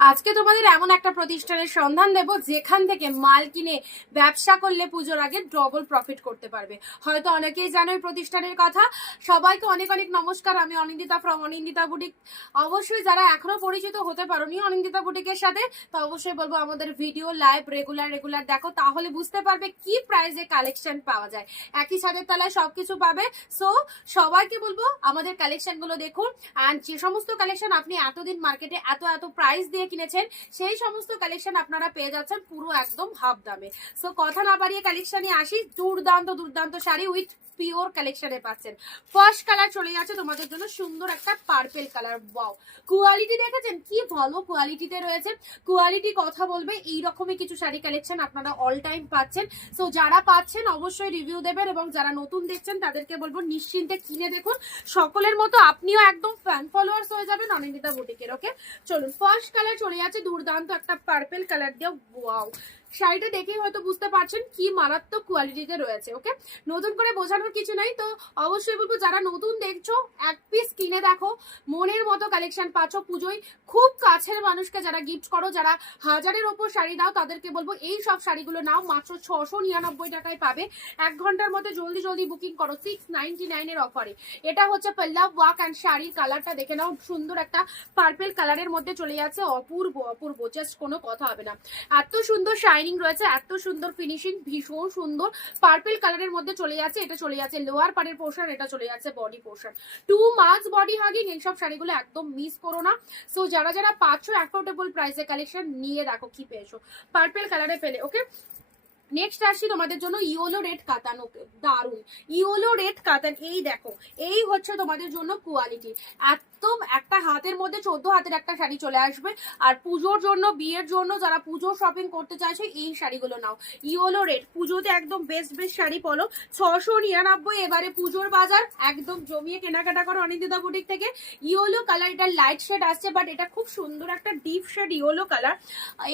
আজকে তোমাদের এমন একটা প্রতিষ্ঠানের সন্ধান দেব, যেখান থেকে মাল কিনে ব্যবসা করলে পুজোর আগে ডবল প্রফিট করতে পারবে। হয়তো অনেকেই জানো এই প্রতিষ্ঠানের কথা। সবাইকে অনেক অনেক নমস্কার। আমি অনিন্দিতা ফ্রম অনিন্দিতা বুটিক অবশ্যই যারা এখনও পরিচিত হতে পারোনি অনিন্দিতা বুটিকের সাথে, তো অবশ্যই বলব আমাদের ভিডিও লাইভ রেগুলার রেগুলার দেখো, তাহলে বুঝতে পারবে কি প্রাইসে কালেকশন পাওয়া যায়। একই ছাদের তলায় সবকিছু পাবে। সো সবাইকে বলব আমাদের কালেকশনগুলো দেখুন। অ্যান্ড যে সমস্ত কালেকশন আপনি এতদিন মার্কেটে এত এত প্রাইস দিয়ে কিনেছেন, সেই সমস্ত কালেকশন আপনারা পেয়ে যাচ্ছেন পুরো একদম হাফ দামে। সো কথা না বাড়িয়ে কালেকশনে আসি, দুর্দান্ত দুর্দান্ত শাড়ি উইথ পিওর কালেকশনে পাচ্ছেন। ফার্স্ট কালার চলে যাচ্ছে তোমাদের জন্য সুন্দর একটা পার্পেল কালার ওয়াও কোয়ালিটি দেখেছেন? কি ভালো কোয়ালিটিতে রয়েছে। কোয়ালিটি কথা বলবে এই রকমই কিছু শাড়ি কালেকশন আপনারা অল টাইম পাচ্ছেন। সো যারা পাচ্ছেন অবশ্যই রিভিউ দেবেন এবং যারা নতুন দেখছেন, তাদেরকে বলব নিশ্চিন্তে কিনে দেখুন। সকলের মতো আপনিও একদম ফ্যান ফলোয়ার্স হয়ে যাবেন অনিন্দিতা বুটিকের ওকে চলুন ফার্স্ট কালার চলে যাচ্ছে দুর্দান্ত একটা পার্পেল কালার দিয়ে ওয়াও শাড়িটা দেখেই হয়তো বুঝতে পারছেন কি মারাত্মক কোয়ালিটিতে রয়েছে ওকে নতুন করে বোঝানোর কিছু নাই, তো অবশ্যই বলব, যারা নতুন দেখছ, এক পিস কিনে দেখো, মনের মতো কালেকশন পাচ্ছ পুজোয়। খুব কাছের মানুষকে যারা গিফট করো, যারা হাজারের ওপর শাড়ি দাও, তাদেরকে বলব, এই সব শাড়িগুলো নাও, মাত্র ছশো নিরানব্বই টাকায় পাবে। এক ঘণ্টার মধ্যে জলদি জলদি বুকিং করো সিক্স নাইনটি নাইনের অফারে এটা হচ্ছে পল্লাভ ওয়াক অ্যান্ড শাড়ির কালারটা দেখে নাও, সুন্দর একটা পার্পেল কালারের মধ্যে চলে যাচ্ছে, অপূর্ব অপূর্ব জাস্ট কোনো কথা হবে না। এত সুন্দর শাইনিং রয়েছে, এত সুন্দর ফিনিশিং ভীষণ সুন্দর। পার্পেল কালারের মধ্যে চলে যাচ্ছে, এটা চলে যাচ্ছে লোয়ার পারের পোর্শন এটা চলে যাচ্ছে body portion to mass body hugging এইসব শাড়িগুলো একদম মিস করো না। সো যারা যারা পাচ্ছ অ্যাফোর্ডেবল প্রাইসে কালেকশন নিয়ে দেখো কি পেয়েছ। পার্পেল কালারে পেলে ওকে নেক্সট আসছি তোমাদের জন্য ইওলো রেড কাতান, ওকে দারুণ ইওলো রেড কাতান, এই দেখো, এই হচ্ছে তোমাদের জন্য কোয়ালিটি। একদম একটা হাতের মধ্যে, চোদ্দ হাতের একটা শাড়ি চলে আসবে। আর পুজোর জন্য, বিয়ের জন্য যারা পুজো শপিং করতে চাইছে, এই শাড়িগুলো নাও। ইওলো রেড, পুজোতে একদম বেস্ট বেস্ট শাড়ি পলো ছশো নিরানব্বই এবারে পুজোর বাজার, একদম জমিয়ে কেনাকাটা করো অনিন্দিতা বুটিক থেকে। ইওলো কালার এটা লাইট শেড আসছে বাট এটা খুব সুন্দর একটা ডিপ শেড ইওলো কালার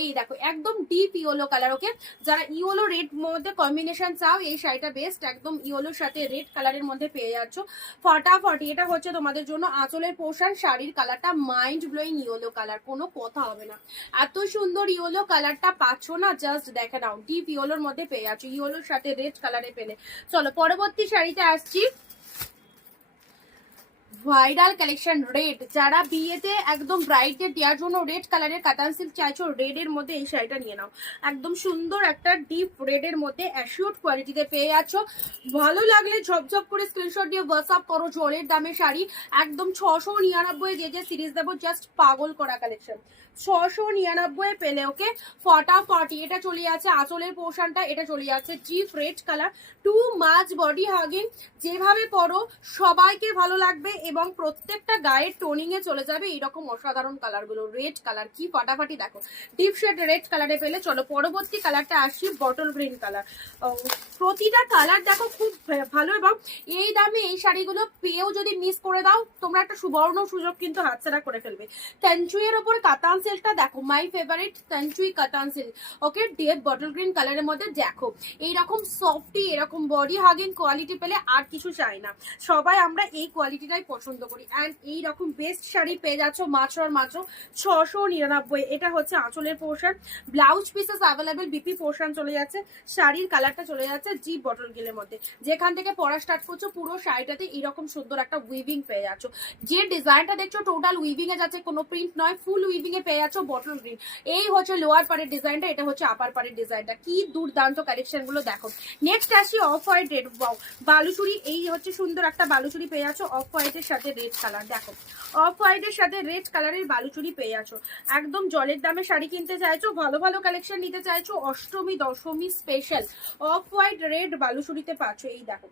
এই দেখো, একদম ডিপ ইওলো কালার ওকে? যারা ইওলো রেড মধ্যে কম্বিনেশন চাও, এই শাড়িটা বেস্ট একদম ইয়েলোর সাথে রেড কালারের মধ্যে পেয়ে যাচ্ছ। ফটাফট এটা হচ্ছে তোমাদের জন্য আঁচলের পোশাক, শাড়ির কালারটা মাইন্ড ব্লোয়িং ইয়েলো কালার কোনো কথা হবে না। এত সুন্দর ইয়েলো কালারটা পাচ্ছ না জাস্ট দেখে নাও ডিপ ইয়েলোর মধ্যে পেয়ে যাচ্ছ ইয়েলোর সাথে রেড কালারে পেলে। চলো, পরবর্তী শাড়িতে আসছি। ভাইরাল কালেকশন রেড যারা বিয়েতে একদম ব্রাইডদের দেওয়ার জন্য রেড কালারের কাতান সিল্ক চাইছো রেড এর মধ্যে এই শাড়িটা নিয়ে নাও। একদম সুন্দর একটা ডিপ রেড এর মধ্যে অ্যাসিউড কোয়ালিটিতে পেয়ে যাচ্ছ। ভালো লাগলে ঝপঝপ করে স্ক্রিনশট দিয়ে হোয়াটসঅ্যাপ করো জলের দামে শাড়ি। একদম ছশো নিরানব্বই যে যে সিরিজ দেবো জাস্ট পাগল করা কালেকশন ছশো নিরানব্বই পেলে ওকে ফটাফটি, এটা চলে যাচ্ছে আঁচলের পোর্শনটা এটা চলে যাচ্ছে zip red colour to much body hugging যেভাবে পরো, সবাইকে ভালো লাগবে এবং প্রত্যেকটা গায়ের টোনিং এ চলে যাবে এরকম অসাধারণ কালারগুলো রেড কালার কি ফাটাফাটি দেখো। ডিপ শেড রেড কালারে পেলে, চলো পরবর্তী কালারটা আসছি বটল গ্রিন কালার প্রতিটা কালার দেখো খুব ভালো এবং এই দামে এই শাড়িগুলো পেয়েও যদি মিস করে দাও, তোমরা একটা সুবর্ণ সুযোগ কিন্তু হাতছাড়া করে ফেলবে। তেঞ্চুইয়ের ওপর কাতান সিল্কটা দেখো my favourite tanchoi katan silk okay deep bottle green কালারের মধ্যে দেখো, এইরকম সফটি এরকম বডি হাগিং কোয়ালিটি পেলে আর কিছু চাই না। সবাই আমরা এই কোয়ালিটিটাই পছন্দ করি। অ্যান্ড এই রকম বেস্ট শাড়ি পেয়ে যাচ্ছ মাত্র আর মাত্র ছশো নিরানব্বই। এটা হচ্ছে আঁচলের portion blouse pieces available BP portion চলে যাচ্ছে। শাড়ির কালারটা চলে যাচ্ছে জি বটল গিলের মধ্যে। যেখান থেকে পড়া স্টার্ট করছ, পুরো শাড়িটাতে এরকম সুন্দর একটা উইভিং পেয়ে যাচ্ছ। যে ডিজাইনটা দেখছ টোটাল উইভিং এ যাচ্ছে, কোনো প্রিন্ট নয় ফুল উইভিং এ পেয়ে যাচ্ছ বটল গ্রিন এই হচ্ছে লোয়ার পারের ডিজাইনটা এটা হচ্ছে আপার পারের ডিজাইনটা কি দুর্দান্ত কালেকশনগুলো দেখো। নেক্সট আসি অফ হোয়াইট রেড বালুচুরি, এই হচ্ছে সুন্দর একটা বালুচুরি পেয়ে যাচ্ছ অফ হোয়াইটের সাথে রেড কালার দেখো অফ হোয়াইটের সাথে রেড কালারের বালুচুরি পেয়ে যাচ্ছ একদম জলের দামে শাড়ি কিনতে চাইছো, ভালো ভালো কালেকশন নিতে চাইছো, Ashtami, Dashami special off white red বালুচুরিতে পাচ্ছ। এই দেখো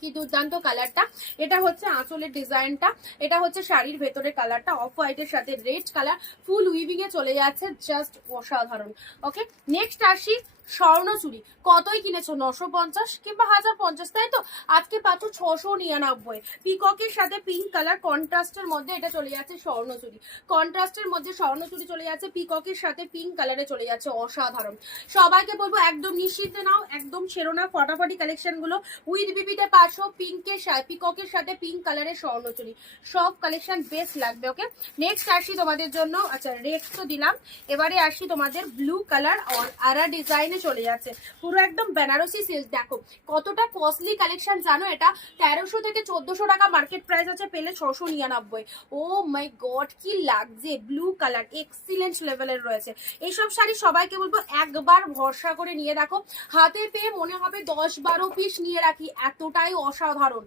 কি দুর্দান্ত কালারটা। এটা হচ্ছে আঁচলের ডিজাইনটা। এটা হচ্ছে শাড়ির ভেতরে কালারটা। অফ হোয়াইটের সাথে রেড কালার। ফুল উইভিং এ চলে যাচ্ছে জাস্ট অসাধারণ। ওকে, নেক্সট আসি স্বর্ণ চুড়ি কতই কিনেছো? নশো পঞ্চাশ কিংবা হাজার পঞ্চাশ, তাই তো? আজকে পাচ্ছ ছশো নিরানব্বই। পিককের সাথে পিঙ্ক কালার কন্ট্রাস্টের মধ্যে এটা চলে যাচ্ছে স্বর্ণ চুড়ি কন্ট্রাস্টের মধ্যে স্বর্ণ চুড়ি চলে যাচ্ছে পিককের সাথে পিঙ্ক কালারে চলে যাচ্ছে অসাধারণ। সবাইকে বলব, একদম নিশ্চিন্তে নাও, একদম ছেড়ো না। ফটাফটি কালেকশনগুলো উইথ বিবিতে পাঁচশো পিঙ্কের পিককের সাথে পিঙ্ক কালারের স্বর্ণ চুড়ি সব কালেকশন বেস্ট লাগবে ওকে নেক্সট আসি তোমাদের জন্য। আচ্ছা রেড তো দিলাম। এবারে আসি তোমাদের ব্লু কালার আর আরা ডিজাইনে চলে যাচ্ছে। পুরো একদম বেনারসি সিল্ক দেখো। কতটা কস্টলি কালেকশন জানো এটা? তেরোশো থেকে চোদ্দশো টাকা মার্কেট প্রাইস আছে, পেলে ছশো নিরানব্বই। ও মাই গড কি লাগছে ব্লু কালার এক্সিলেন্ট লেভেলের রয়েছে। এইসব শাড়ি সবাইকে বলব একবার ভরসা করে নিয়ে দেখো। হাতে পেয়ে মনে হবে দশ বারো পিস নিয়ে রাখি, এতটাই অসাধারণ,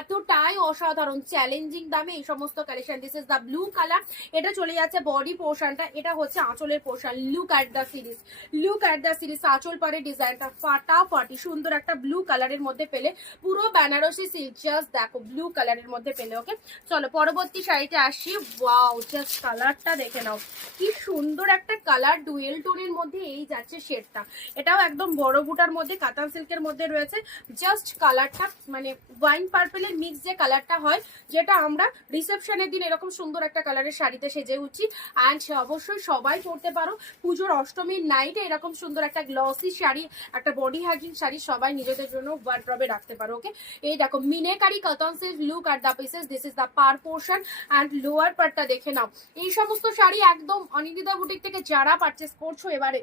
এতটাই অসাধারণ চ্যালেঞ্জিং দামে এই সমস্ত collection this is the blue colour এটা চলে যাচ্ছে বডি পোর্শনটা এটা হচ্ছে আঁচলের portion look at the series look at the series আঁচল পারে ডিজাইনটা ফাটাফাটি। সুন্দর একটা ব্লু কালারের মধ্যে পেলে পুরো বেনারসি সিল্ক জাস্ট দেখো ব্লু কালারের মধ্যে পেলে ওকে চলো, পরবর্তী শাড়িতে আসি। ওয়াও জাস্ট কালারটা দেখে নাও। কি সুন্দর একটা কালার ডুয়েল টোনের মধ্যে এই যাচ্ছে শেডটা এটাও একদম বড় বুটার মধ্যে, কাতান সিল্কের মধ্যে রয়েছে। জাস্ট কালারটা মানে ওয়াইন পার্পেলের মিক্স যে কালারটা হয়, যেটা আমরা রিসেপশনের দিন এরকম সুন্দর একটা কালারের শাড়িতে সেজে উঠছি অ্যান্ড অবশ্যই সবাই পরতে পারো। পুজোর অষ্টমীর নাইটে এরকম সুন্দর একটা গ্লসি শাড়ি, একটা বডি হ্যাগিং শাড়ি সবাই নিজেদের জন্য ওয়ার্ড্রবে রাখতে পারো ওকে এই দেখো, Meenakari cotton silk look are the pieces this is the per portion and lower পার্টটা দেখে নাও। এই সমস্ত শাড়ি একদম অনিন্দিতা বুটিক থেকে যারা পারচেস করছ এবারে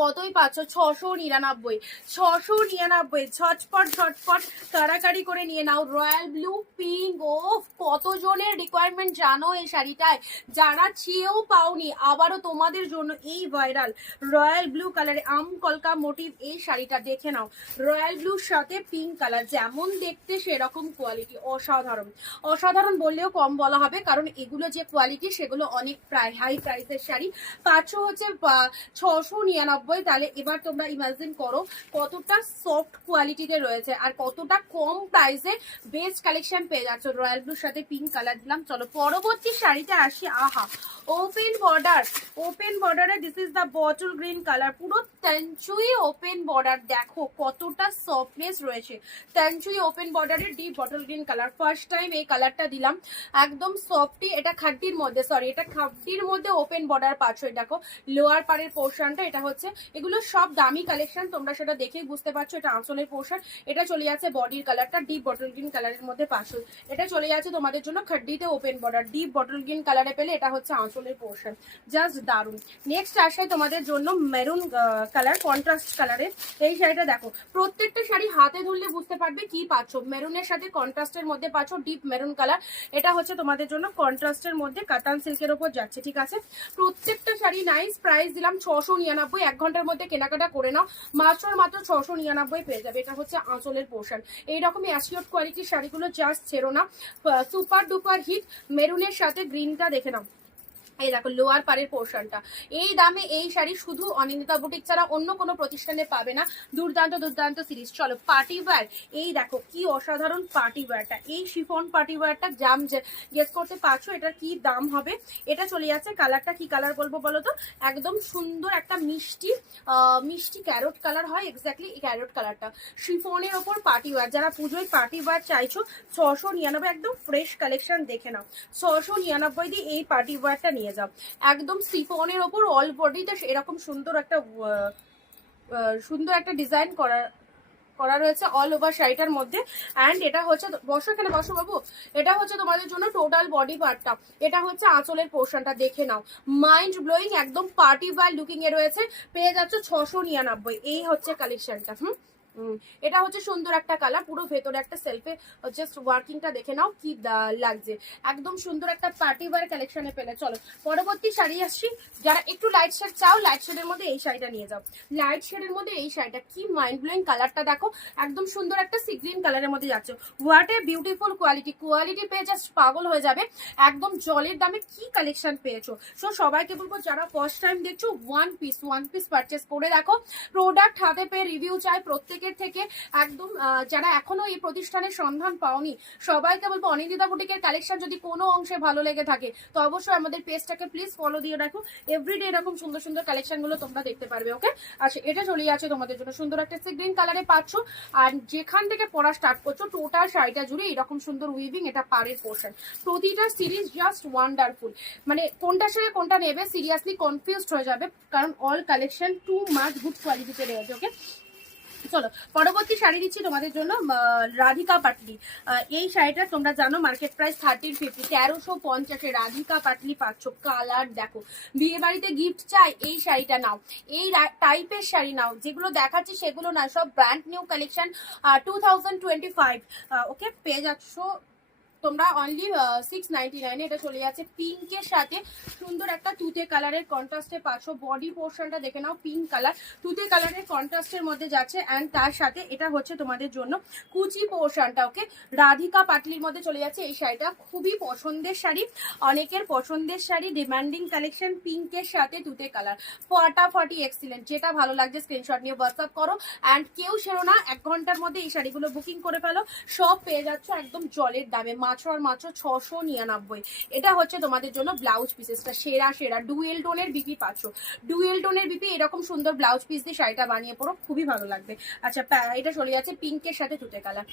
কতই পাচ্ছ? ছশো নিরানব্বই। ছশো নিরানব্বই। ছটপট ছটপট তাড়াতাড়ি করে নিয়ে নাও। রয়্যাল ব্লু পিঙ্ক ও কতজনের রিকোয়ারমেন্ট জানো এই শাড়িটায়? যারা চেয়েও পাওনি, আবারও তোমাদের জন্য এই ভাইরাল রয়্যাল ব্লু কালারে আম কলকা মোটিভ এই শাড়িটা দেখে নাও। রয়্যাল ব্লুর সাথে পিঙ্ক কালার যেমন দেখতে সেরকম কোয়ালিটি অসাধারণ। অসাধারণ বললেও কম বলা হবে, কারণ এগুলো যে কোয়ালিটি সেগুলো অনেক প্রায় হাই প্রাইসের শাড়ি। পাঁচশো হচ্ছে ছশো নিরানব্বই তাহলে এবার তোমরা ইমাজিন করো কতটা সফট কোয়ালিটিতে রয়েছে আর কতটা কম প্রাইসে বেস্ট কালেকশন পেয়ে যাচ্ছ। রয়্যাল ব্লুর সাথে পিঙ্ক কালার দিলাম। চলো, পরবর্তী শাড়িটা আসি। আহা! ওপেন বর্ডার ওপেন বর্ডারে this is the bottle green colour পুরো তেঞ্চুই ওপেন বর্ডার দেখো কতটা সফটনেস রয়েছে। তেঞ্চুই ওপেন বর্ডারে deep bottle green colour first time এই কালারটা দিলাম। একদম সফটি এটা খাট্টির মধ্যে সরি এটা খাট্টির মধ্যে ওপেন বর্ডার পাচ্ছ দেখো লোয়ার পারের পোর্শনটা এটা হচ্ছে, এগুলো সব দামি কালেকশন তোমরা সেটা দেখেই বুঝতে পারছ, এটা আঁচলের পোর্শন এটা চলে যাচ্ছে বডির কালারটা ডিপ বটল গ্রিন কালারের মধ্যে পাচ্ছ এটা চলে যাচ্ছে তোমাদের জন্য খাড্ডিতে open border deep bottle green কালারে পেলে এটা হচ্ছে আঁচলের পোর্শন জাস্ট দারুণ নেক্সট আসে তোমাদের জন্য মেরুন কালার কন্ট্রাস্ট কালারের এই শাড়িটা দেখো, প্রত্যেকটা শাড়ি হাতে ধরলে বুঝতে পারবে কি পাচ্ছ। মেরুনের সাথে কন্ট্রাস্টের মধ্যে পাচ্ছ ডিপ মেরুন কালার এটা হচ্ছে তোমাদের জন্য কন্ট্রাস্টের মধ্যে কাতান সিল্কের ওপর যাচ্ছে, ঠিক আছে? প্রত্যেকটা শাড়ি নাইস প্রাইস দিলাম ছশো নিরানব্বই। এক ঘণ্টার মধ্যে কেনাকাটা করে নাও। মাত্র মাত্র ছশো নিরানব্বই পেয়ে যাবে। এটা হচ্ছে আঁচলের পোর্শন এইরকম অ্যাসিওট কোয়ালিটির শাড়িগুলো জাস্ট ছেড়ো না। সুপার ডুপার হিট মেরুনের সাথে গ্রিনটা দেখে নাও। এই দেখো, লোয়ার পারের পোর্শনটা। এই দামে এই শাড়ি শুধু অনিন্দিতা বুটিক ছাড়া অন্য কোনো প্রতিষ্ঠানে পাবে না। দুর্দান্ত দুর্দান্ত সিরিজ চলো পার্টি ওয়্যার এই দেখো, কি অসাধারণ পার্টি ওয়্যারটা এই শিফন পার্টি ওয়্যারটা জাম গেস করতে পারছ এটার কি দাম হবে? এটা চলে যাচ্ছে কালারটা কি কালার বলব বলো তো? একদম সুন্দর একটা মিষ্টি মিষ্টি ক্যারট কালার হয় এক্স্যাক্টলি এই ক্যারট কালারটা শিফনের ওপর পার্টি ওয়্যার যারা পুজোয় পার্টি ওয়্যার চাইছো, ছশো নিরানব্বই, একদম ফ্রেশ কালেকশন দেখে নাও। ছশো নিরানব্বই দিয়ে এই পার্টি ওয়্যারটা নিয়ে যাও। একদম সিফনের ওপর অল বডিতে এরকম সুন্দর একটা সুন্দর একটা ডিজাইন করা করা রয়েছে অল ওভার শাড়িটার মধ্যে। অ্যান্ড এটা হচ্ছে বসো এখানে বসো বাবু। এটা হচ্ছে তোমাদের জন্য টোটাল বডি পার্টটা এটা হচ্ছে আঁচলের পোর্শনটা দেখে নাও। মাইন্ড ব্লোয়িং একদম পার্টি ওয়ার লুকিং এ রয়েছে। পেয়ে যাচ্ছ ছশো নিরানব্বই। এই হচ্ছে কালেকশনটা হুম, এটা হচ্ছে সুন্দর একটা কালার পুরো ভেতরে একটা সেলফে জাস্ট ওয়ার্কিংটা দেখে নাও কি লাগছে। একদম সুন্দর একটা পার্টি ওয়ার কালেকশনে পেলে। চলো, পরবর্তী শাড়ি আসছি। যারা একটু লাইট শেড চাও লাইট শেডের মধ্যে এই শাড়িটা নিয়ে যাও। লাইট শেডের মধ্যে এই শাড়িটা, কি মাইন্ড ব্লোয়িং কালারটা দেখো। একদম সুন্দর একটা সি গ্রিন কালারের মধ্যে যাচ্ছে। What a beautiful quality quality পেয়ে জাস্ট পাগল হয়ে যাবে। একদম জলের দামে কি কালেকশন পেয়েছ? সো সবাইকে বলব, যারা ফার্স্ট টাইম দেখছ one piece one piece purchase করে দেখো। প্রোডাক্ট হাতে পেয়ে রিভিউ চাই, প্রত্যেকে মার্কেট থেকে একদম যারা এখনও এই প্রতিষ্ঠানের সন্ধান পাওনি, সবাইকে বলব অনিন্দিতা বুটিকের কালেকশন যদি কোনো অংশে ভালো লেগে থাকে, তো অবশ্যই আমাদের পেজটাকে প্লিজ ফলো দিয়ে রাখো। এভরিডে এরকম সুন্দর সুন্দর কালেকশনগুলো তোমরা দেখতে পারবে ওকে আচ্ছা এটা চলে আছে তোমাদের জন্য সুন্দর একটা সি গ্রিন কালারে পাচ্ছ। আর যেখান থেকে পড়া স্টার্ট করছ টোটাল শাড়িটা জুড়ে এরকম সুন্দর উইভিং এটা পাড়ের পোর্শন প্রতিটা সিরিজ জাস্ট ওয়ান্ডারফুল মানে কোনটার সাথে কোনটা নেবে সিরিয়াসলি কনফিউজড হয়ে যাবে, কারণ all collection too much good কোয়ালিটিতে রয়েছে ওকে চলো, পরবর্তী শাড়ি দিচ্ছি তোমাদের জন্য রাধিকা পাটলি। এই শাড়িটা তোমরা জানো মার্কেট প্রাইস থার্টিন ফিফটি তেরোশো পঞ্চাশে রাধিকা পাটলি পাচ্ছ। কালার দেখো বিয়ে বাড়িতে গিফট চাই, এই শাড়িটা নাও। এই টাইপের শাড়ি নাও, যেগুলো দেখাচ্ছি সেগুলো না, সব brand new collection two thousand twenty five okay পেয়ে যাচ্ছ তোমরা অনলি সিক্স নাইনটি নাইনে এটা চলে যাচ্ছে। পিঙ্কের সাথে সুন্দর একটা তুতে কালারের কন্ট্রাস্টে পাচ্ছ। বডি পোর্শনটা দেখে নাও পিঙ্ক কালার তুতে কালারের কন্ট্রাস্টের মধ্যে যাচ্ছে অ্যান্ড তার সাথে এটা হচ্ছে তোমাদের জন্য কুচি পোর্শনটা ওকে রাধিকা পাটলির মধ্যে চলে যাচ্ছে এই শাড়িটা। খুবই পছন্দের শাড়ি, অনেকের পছন্দের শাড়ি ডিমান্ডিং কালেকশন পিঙ্কের সাথে তুতে কালার ফটাফটি এক্সিলেন্ট যেটা ভালো লাগছে স্ক্রিনশট নিয়ে হোয়াটসঅ্যাপ করো। অ্যান্ড কেউ সেরো না, এক ঘণ্টার মধ্যে এই শাড়িগুলো বুকিং করে ফেলো। সব পেয়ে যাচ্ছ একদম জলের দামে। মাত্র আর মাত্র ছশো নিরানব্বই। এটা হচ্ছে তোমাদের জন্য ব্লাউজ পিসেসটা সেরা সেরা। ডুয়েল টোনের বিপি পাচ্ছ। ডুয়েল টোনের বিপি এরকম সুন্দর ব্লাউজ পিস দিয়ে শাড়িটা বানিয়ে পড়ো খুবই ভালো লাগবে। আচ্ছা এটা চলে যাচ্ছে পিঙ্কের সাথে তুতে কালার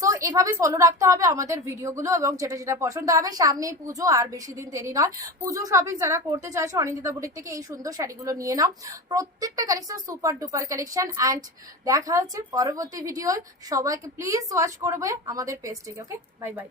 সো এভাবে ফলো রাখতে হবে আমাদের ভিডিওগুলো এবং যেটা যেটা পছন্দ হবে সামনেই পুজো, আর বেশি দিন দেরি নয়। পুজো শপিং যারা করতে চাইছো, অনিন্দিতা বুটিক থেকে এই সুন্দর শাড়িগুলো নিয়ে নাও। প্রত্যেকটা collection super duper collection and দেখা হচ্ছে পরবর্তী ভিডিও সবাইকে প্লিজ ওয়াচ করবে আমাদের পেজটিকে ওকে বাই বাই